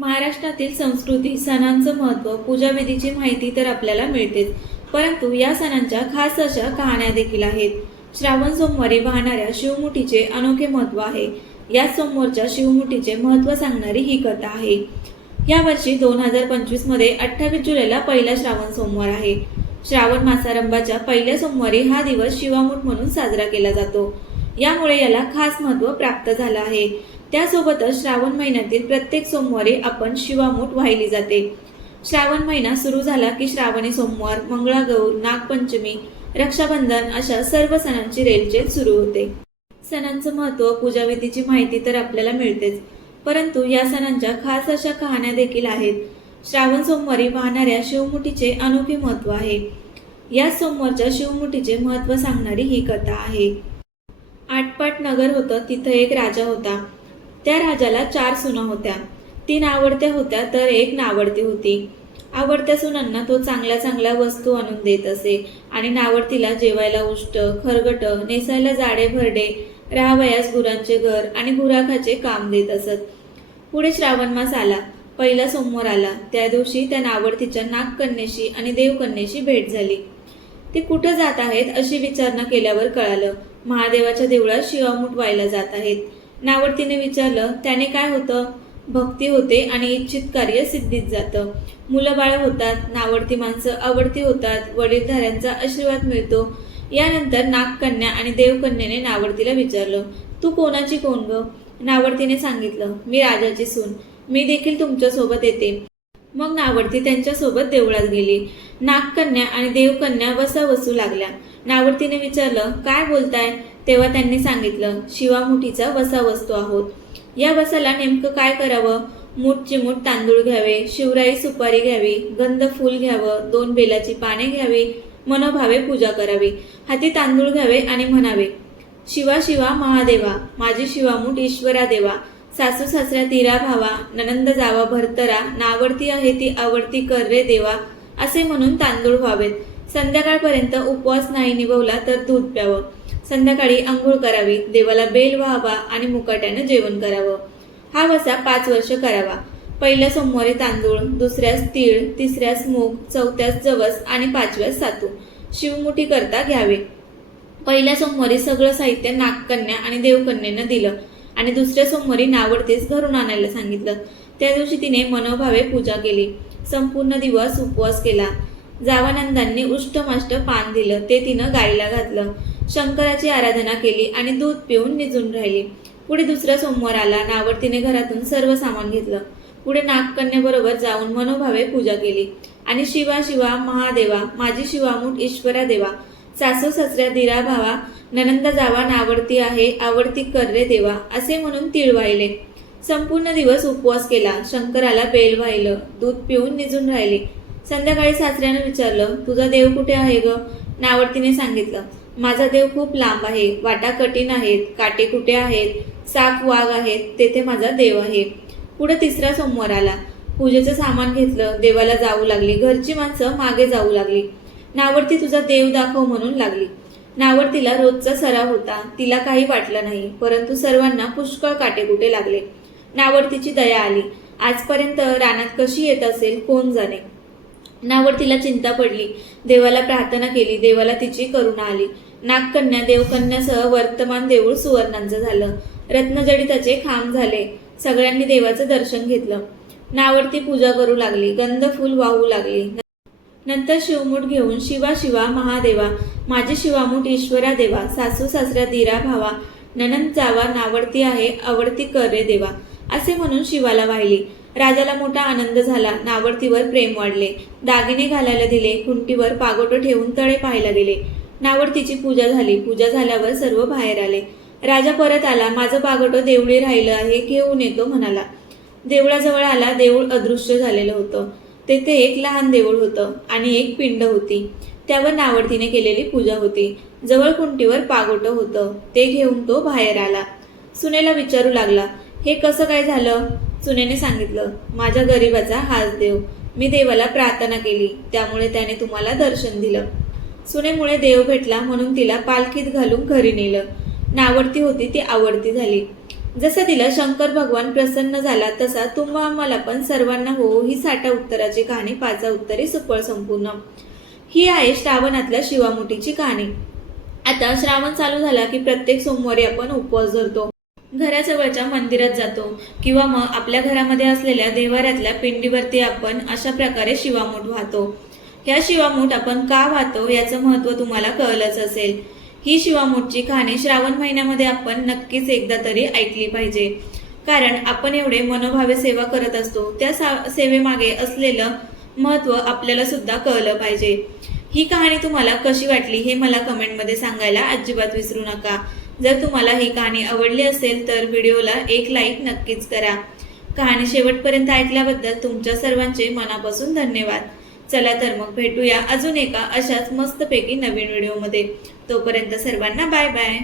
महाराष्ट्रातील संस्कृती सणांचं महत्त्व पूजाविधीची माहिती तर आपल्याला मिळतेच. परंतु या सणांच्या खास अशा कहाण्या देखील आहेत. श्रावण सोमवारी वाहणाऱ्या शिवमुठीचे अनोखे महत्त्व आहे. या सोमवारच्या शिवमुठीचे महत्त्व सांगणारी ही कथा आहे. यावर्षी दोन हजार पंचवीसमध्ये अठ्ठावीस जुलैला पहिला श्रावण सोमवार आहे. श्रावण मासारंभाच्या पहिल्या सोमवारी हा दिवस शिवामूठ म्हणून साजरा केला जातो. यामुळे याला खास महत्त्व प्राप्त झालं आहे. त्यासोबतच श्रावण महिन्यातील प्रत्येक सोमवारी आपण शिवामूठ वाहिली जाते. श्रावण महिना सुरू झाला की श्रावणी सोमवार मंगळागौर नागपंचमी रक्षाबंधन अशा सर्व सणांची रेलचेल सुरू होते. सणांचं महत्त्व पूजाविधीची माहिती तर आपल्याला मिळतेच परंतु या सणांच्या खास अशा कहाण्या देखील आहेत. श्रावण सोमवारी वाहणाऱ्या शिवमुठीचे अनोखे महत्त्व आहे. या सोमवारच्या शिवमुठीचे महत्त्व सांगणारी ही कथा आहे. आटपाट नगर होतं तिथं एक राजा होता. त्या राजाला चार सुना होत्या. तीन आवडत्या होत्या तर एक नावडती होती. आवडत्या सुनांना तो चांगल्या चांगल्या वस्तू आणून देत असे आणि नावडतीला जेवायला उष्ट खरगट नेसायला जाडे भरडे राहावयास गुरांचे घर आणि गुराखाचे काम देत असत. पुढे श्रावण मास आला. पहिला सोमवार आला. त्या दिवशी त्या नावडतीच्या नागकन्येशी आणि देवकन्येशी भेट झाली. ते कुठं जात आहेत अशी विचारणा केल्यावर कळालं. महादेवाच्या देवळात शिवामूठ व्हायला जात आहेत. नावडतीने विचारलं त्याने काय होतं? भक्ती होते आणि इच्छित कार्य सिद्धीत जातं. मुलं बाळ होतात नावडती माणसं आवडती होतात वडीलधाऱ्यांचा आशीर्वाद मिळतो. यानंतर नागकन्या आणि देवकन्याने नावडतीला विचारलं तू कोणाची कोण ग? नावडतीने सांगितलं मी राजाची सून. मी देखील तुमच्यासोबत येते. मग नावडती त्यांच्यासोबत देवळात गेली. नागकन्या आणि देवकन्या वसा वसू लागल्या. नावडतीने विचारलं काय बोलताय? तेव्हा त्यांनी सांगितलं शिवा मुठीचा वसा वस्तू आहोत. या वसाला नेमकं काय करावं? मूठ चिमूट तांदूळ घ्यावे शिवराई सुपारी घ्यावी गंध फूल घ्यावं दोन बेलाची पाने घ्यावी मनोभावे पूजा करावी हाती तांदूळ घ्यावे आणि म्हणावे शिवा शिवा महादेवा माझी शिवामूठ ईश्वरा देवा सासू सासऱ्या तिरा भावा ननंद जावा भरतरा नावडती आहे ती आवडती कर रे देवा असे म्हणून तांदूळ व्हावेत. संध्याकाळपर्यंत उपवास नाही निभवला तर दूध प्यावं. संध्याकाळी आंघोळ करावी देवाला बेल व्हावा आणि मुकाट्यानं जेवण करावं. हा वसा पाच वर्ष करावा. पहिल्या सोमवारी तांदूळ दुसऱ्यास तीळ तिसऱ्यास मूग चौथ्यास जवस आणि पाचव्यास सातू. शिवमुठी करता घ्यावे. पहिल्या सोमवारी सगळं साहित्य नागकन्या आणि देवकन्येनं दिलं आणि दुसऱ्या सोमवारी नावडतीस घरून आणायला सांगितलं. त्या दिवशी तिने मनोभावे पूजा केली. संपूर्ण दिवस उपवास केला. जावानंदांनी उष्टमाष्ट पान दिलं. ते तिनं गाईला घातलं. शंकराची आराधना केली आणि दूध पिऊन निजून राहिली. पुढे दुसरा सोमवार आला नावडतीने घरातून सर्व सामान घेतलं. पुढे नागकन्याबरोबर जाऊन मनोभावे पूजा केली. आणि शिवा शिवा महादेवा माझी शिवामूठ ईश्वरा देवा सासू सासऱ्या दिरा भावा ननंद जावा नावडती आहे आवडती कर्रे देवा असे म्हणून तीळ वाहिले संपूर्ण दिवस उपवास केला. शंकराला बेल वाहिलं दूध पिऊन निजून राहिले. संध्याकाळी सासऱ्यानं विचारलं तुझा देव कुठे आहे ग? नावडतीने सांगितलं माझा देव खूप लांब आहे वाटा कठीण आहेत काटे कुठे आहेत साप वाघ आहेत तेथे माझा देव आहे. पुढे तिसरा सोमवार आला. पूजेचं सामान घेतलं देवाला जाऊ लागली घरची माणसं मागे जाऊ लागली. नावडती तुझा देव दाखव म्हणून लागली. नावडतीला रोजचा सराव होता तिला काही वाटलं नाही परंतु सर्वांना पुष्कळ काटेकुटे लागले? नावडतीची दया आली. आजपर्यंत रानात कशी येत असेल कोण जाणे? नावडतीला चिंता पडली. देवाला प्रार्थना केली देवाला तिची करुणा आली. नागकन्या देवकन्यासह वर्तमान देऊळ सुवर्णांचं झालं. रत्नजडिताचे खांब झाले. सगळ्यांनी देवाचं दर्शन घेतलं. नावडती पूजा करू लागली. गंध फुल वाहू लागली. नंतर शिवमूठ घेऊन शिवा शिवा महादेवा माझी शिवामूठ ईश्वरा देवा सासू सासऱ्या दिरा भावा ननंद जावा नावडती आहे आवडती करे देवा असे म्हणून शिवाला वाहिली. राजाला मोठा आनंद झाला. नावडतीवर प्रेम वाढले. दागिने घालायला दिले. खुंटीवर पागोटं ठेवून तळे पाहायला गेले नावडतीची पूजा झाली. पूजा झाल्यावर सर्व बाहेर आले. राजा परत आला. माझं पागोटं देवळी राहिलं आहे घेऊन येतो म्हणाला. देवळाजवळ आला. देऊळ अदृश्य झालेलं होतं. तेथे एक लहान देऊळ होतं आणि एक पिंड होती. त्यावर नावडतीने केलेली पूजा होती. जवळ कुंटीवर पागोटं होतं. ते घेऊन तो बाहेर आला. सुनेला विचारू लागला हे कसं काय झालं? सुनेने सांगितलं माझ्या गरिबाचा हाच देव. मी देवाला प्रार्थना केली. त्यामुळे त्याने तुम्हाला दर्शन दिलं. सुनेमुळे देव भेटला म्हणून तिला पालखीत घालून घरी नेलं. नावडती होती ती आवडती झाली. जसं तिला शंकर भगवान प्रसन्न झाला तसा तुम्हा आम्हाला पण सर्वांना हो ही साठा उत्तराची कहाणी पाचा उत्तरे सुपळ संपूर्ण. ही आहे श्रावणातल्या शिवामुठीची कहाणी. आता श्रावण चालू झाला की प्रत्येक सोमवारी आपण उपवास धरतो. घराजवळच्या मंदिरात जातो किंवा मग आपल्या घरामध्ये असलेल्या देवाऱ्यातल्या पिंडीवरती आपण अशा प्रकारे शिवामूठ वाहतो. ह्या शिवामूठ आपण का वाहतो याचं महत्त्व तुम्हाला कळलंच असेल. ही शिवामूठची कहाणी श्रावण महिन्यामध्ये आपण नक्कीच एकदा तरी ऐकली पाहिजे. कारण आपण एवढे मनोभावे सेवा करत असतो त्या सा- सेवेमागे असलेलं महत्त्व आपल्याला सुद्धा कळलं पाहिजे. ही कहाणी तुम्हाला कशी वाटली हे मला कमेंटमध्ये सांगायला अजिबात विसरू नका. जर तुम्हाला ही कहाणी आवडली असेल तर व्हिडिओला एक लाईक नक्कीच करा. कहाणी शेवटपर्यंत ऐकल्याबद्दल तुमच्या सर्वांचे मनापासून धन्यवाद. चला तर मग भेटूया अजून एका अशाच मस्तपैकी नवीन व्हिडिओमध्ये. तोपर्यंत सर्वांना बाय बाय.